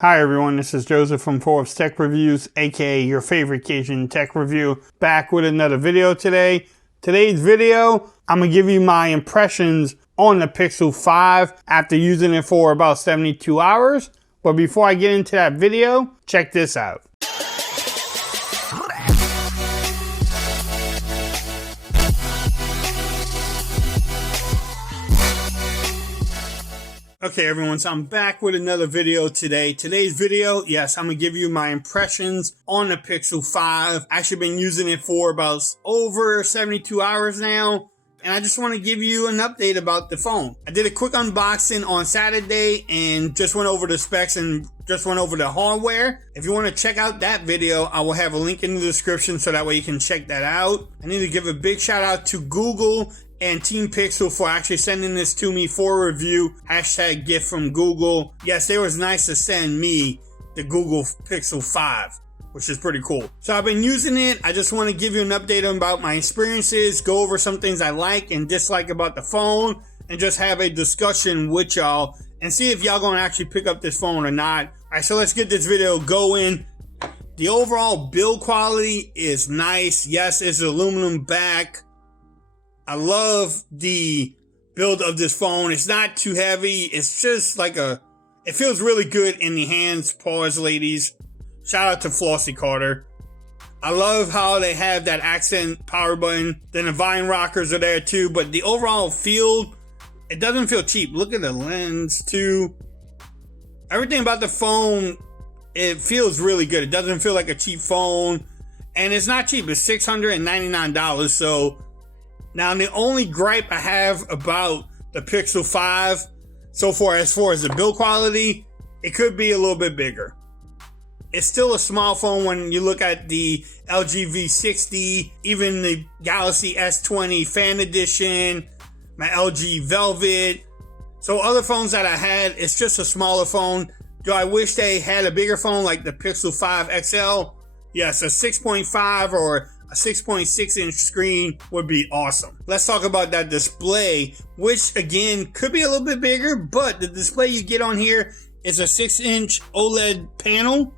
Hi everyone, this is Joseph from Forbes Tech Reviews, aka your favorite Cajun tech review, back with another video today. Today's video, I'm going to give you my impressions on the Pixel 5 after using it for about 72 hours. But before I get into that video, check this out. Okay everyone, so I'm back with another video today. Today's video, yes, I'm going to give you my impressions on the Pixel 5. Actually been using it for about over 72 hours now. And I just want to give you an update about the phone. I did a quick unboxing on Saturday and just went over the specs and just went over the hardware. If you want to check out that video, I will have a link in the description so that way you can check that out. I need to give a big shout out to Google and teampixel for actually sending this to me for review. Hashtag gift from Google. Yes, it was nice to send me the Google Pixel 5, which is pretty cool. So I've been using it. I just want to give you an update about my experiences, go over some things I like and dislike about the phone, and just have a discussion with y'all and see if y'all gonna actually pick up this phone or not. All right, so let's get this video going. The overall build quality is nice. Yes, it's aluminum back. I love the build of this phone. It's not too heavy. It's just like it feels really good in the hands. Pause, ladies. Shout out to Flossie Carter. I love how they have that accent power button. Then the Vine rockers are there too. But the overall feel, it doesn't feel cheap. Look at the lens too. Everything about the phone, it feels really good. It doesn't feel like a cheap phone. And it's not cheap. It's $699. So now, the only gripe I have about the Pixel 5 so far as the build quality, it could be a little bit bigger. It's still a small phone when you look at the LG V60, even the Galaxy S20 Fan Edition, my LG Velvet. So other phones that I had, it's just a smaller phone. Do I wish they had a bigger phone like the Pixel 5 XL? Yes, a 6.5 or a 6.6 inch screen would be awesome. Let's talk about that display, which again could be a little bit bigger, but the display you get on here is a 6-inch OLED panel.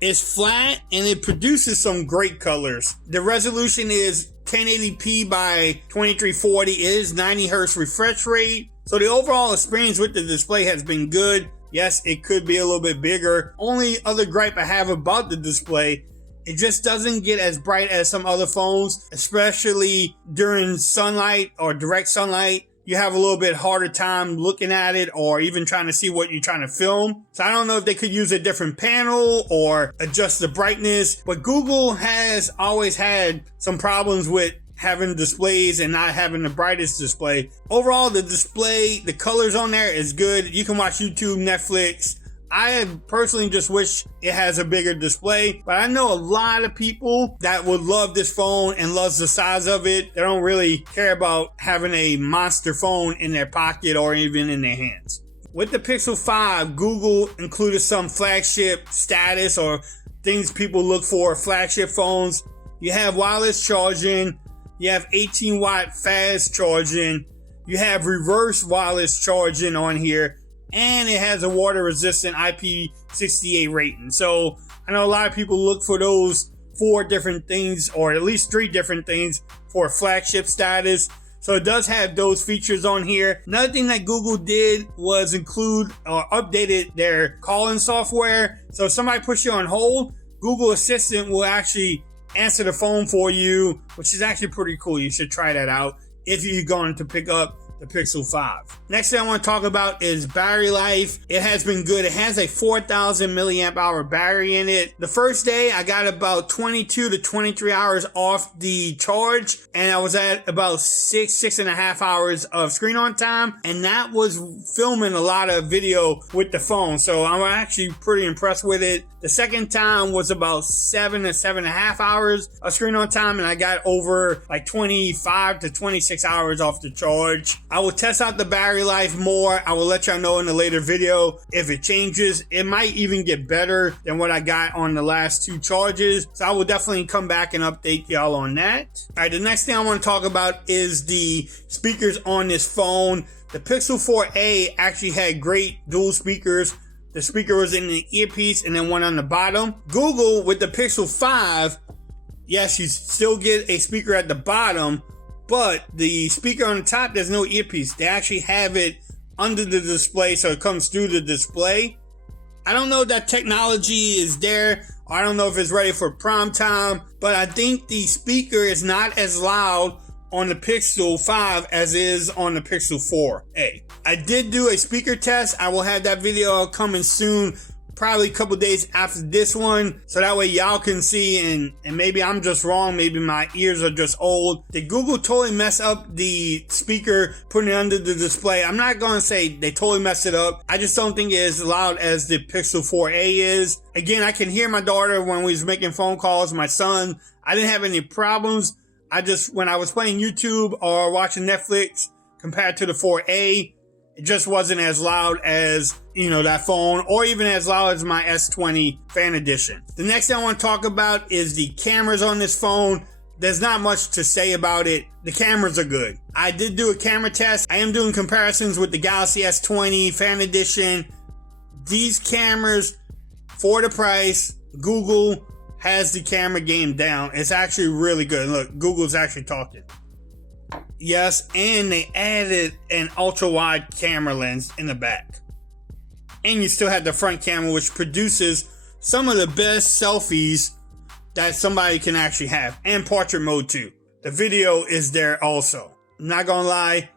It's flat and it produces some great colors. The resolution is 1080p by 2340. It is 90 Hz refresh rate. So the overall experience with the display has been good. Yes, it could be a little bit bigger. Only other gripe I have about the display, it just doesn't get as bright as some other phones, especially during sunlight or direct sunlight. You have a little bit harder time looking at it or even trying to see what you're trying to film. So I don't know if they could use a different panel or adjust the brightness, but Google has always had some problems with having displays and not having the brightest display. Overall, the display, the colors on there is good. You can watch YouTube, Netflix. I personally just wish it has a bigger display, but I know a lot of people that would love this phone and loves the size of it. They don't really care about having a monster phone in their pocket or even in their hands. With the Pixel 5, Google included some flagship status or things people look for flagship phones. You have wireless charging, you have 18-watt fast charging, you have reverse wireless charging on here, and it has a water-resistant IP68 rating. So I know a lot of people look for those 4 different things, or at least 3 different things for flagship status. So it does have those features on here. Another thing that Google did was include or updated their calling software. So if somebody puts you on hold, Google Assistant will actually answer the phone for you, which is actually pretty cool. You should try that out if you're going to pick up the Pixel 5. Next thing I want to talk about is battery life. It has been good. It has a 4,000 milliamp hour battery in it. The first day I got about 22 to 23 hours off the charge, and I was at about 6.5 hours of screen on time, and that was filming a lot of video with the phone. So I'm actually pretty impressed with it. The second time was about 7 to 7.5 hours of screen on time, and I got over like 25 to 26 hours off the charge. I will test out the battery life more. I will let y'all know in a later video if it changes. It might even get better than what I got on the last 2 charges. So I will definitely come back and update y'all on that. All right, the next thing I want to talk about is the speakers on this phone. The Pixel 4a actually had great dual speakers the speaker was in the earpiece and then one on the bottom. Google with the Pixel 5, yes, you still get a speaker at the bottom, but the speaker on the top, there's no earpiece. They actually have it under the display, so it comes through the display. I don't know if that technology is there. I don't know if it's ready for prime time, but I think the speaker is not as loud on the Pixel 5 as is on the Pixel 4a. I did do a speaker test. I will have that video coming soon, probably a couple days after this one, so that way y'all can see, and maybe I'm just wrong, maybe my ears are just old. Did Google totally mess up the speaker, putting it under the display? I'm not gonna say they totally messed it up. I just don't think it is as loud as the Pixel 4a is. Again, I can hear my daughter when we was making phone calls, my son. I didn't have any problems. When I was playing YouTube or watching Netflix, compared to the 4a, it just wasn't as loud as, that phone, or even as loud as my S20 Fan Edition. The next thing I want to talk about is the cameras on this phone. There's not much to say about it. The cameras are good. I did do a camera test. I am doing comparisons with the Galaxy S20 Fan Edition. These cameras, for the price, Google has the camera game down. It's actually really good. Look, Google's actually talking. Yes, and they added an ultra-wide camera lens in the back. And you still have the front camera, which produces some of the best selfies that somebody can actually have. And portrait mode too. The video is there also. I'm not gonna lie.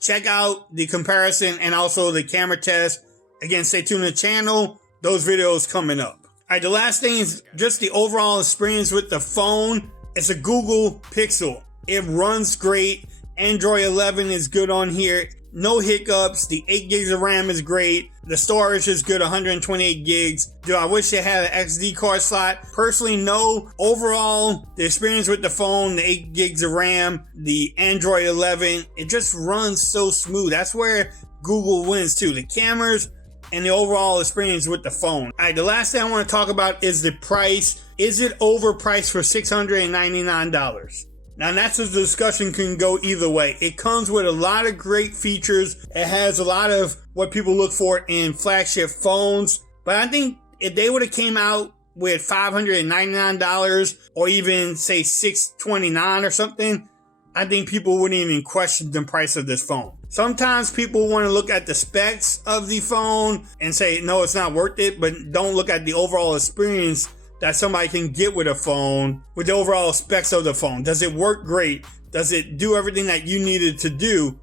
Check out the comparison and also the camera test. Again, stay tuned to the channel. Those videos coming up. Alright, the last thing is just the overall experience with the phone. It's a Google Pixel. It runs great. Android 11 is good on here. No hiccups. The 8 gigs of RAM is great. The storage is good, 128 gigs. Do I wish they had an XD card slot? Personally, no. Overall, the experience with the phone, the 8 gigs of RAM, the Android 11, it just runs so smooth. That's where Google wins too. The cameras and the overall experience with the phone. Alright, the last thing I want to talk about is the price. Is it overpriced for $699? Now that's a discussion can go either way. It comes with a lot of great features. It has a lot of what people look for in flagship phones. But I think if they would have came out with $599 or even say $629 or something, I think people wouldn't even question the price of this phone. Sometimes people want to look at the specs of the phone and say, no, it's not worth it, but don't look at the overall experience that somebody can get with a phone, with the overall specs of the phone. Does it work great? Does it do everything that you needed to do?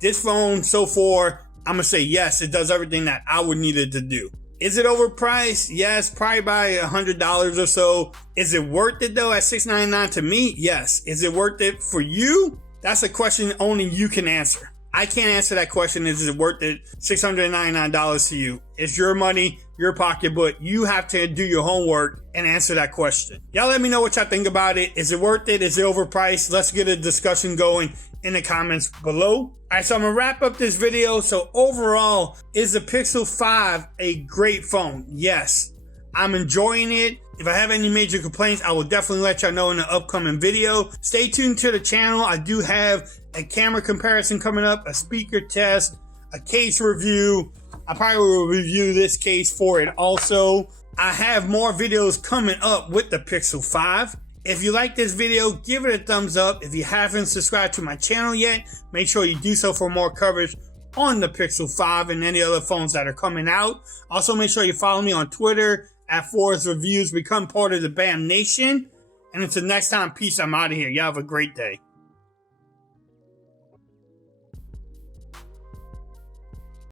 This phone, so far, I'm gonna say yes, it does everything that I would need it to do. Is it overpriced? Yes, probably by $100 or so. Is it worth it though at $699 to me? Yes. Is it worth it for you? That's a question only you can answer. I can't answer that question. Is it worth it? $699 to you. It's your money, your pocketbook. You have to do your homework and answer that question. Y'all let me know what y'all think about it. Is it worth it? Is it overpriced? Let's get a discussion going in the comments below. All right, so I'm gonna wrap up this video. So overall, is the Pixel 5 a great phone? Yes, I'm enjoying it. If I have any major complaints, I will definitely let y'all know in the upcoming video. Stay tuned to the channel. I do have a camera comparison coming up, a speaker test, a case review. I probably will review this case for it also. I have more videos coming up with the Pixel 5. If you like this video, give it a thumbs up. If you haven't subscribed to my channel yet, make sure you do so for more coverage on the Pixel 5 and any other phones that are coming out. Also, make sure you follow me on Twitter at Forrest Reviews. Become part of the BAM Nation. And until next time, peace. I'm out of here. Y'all have a great day.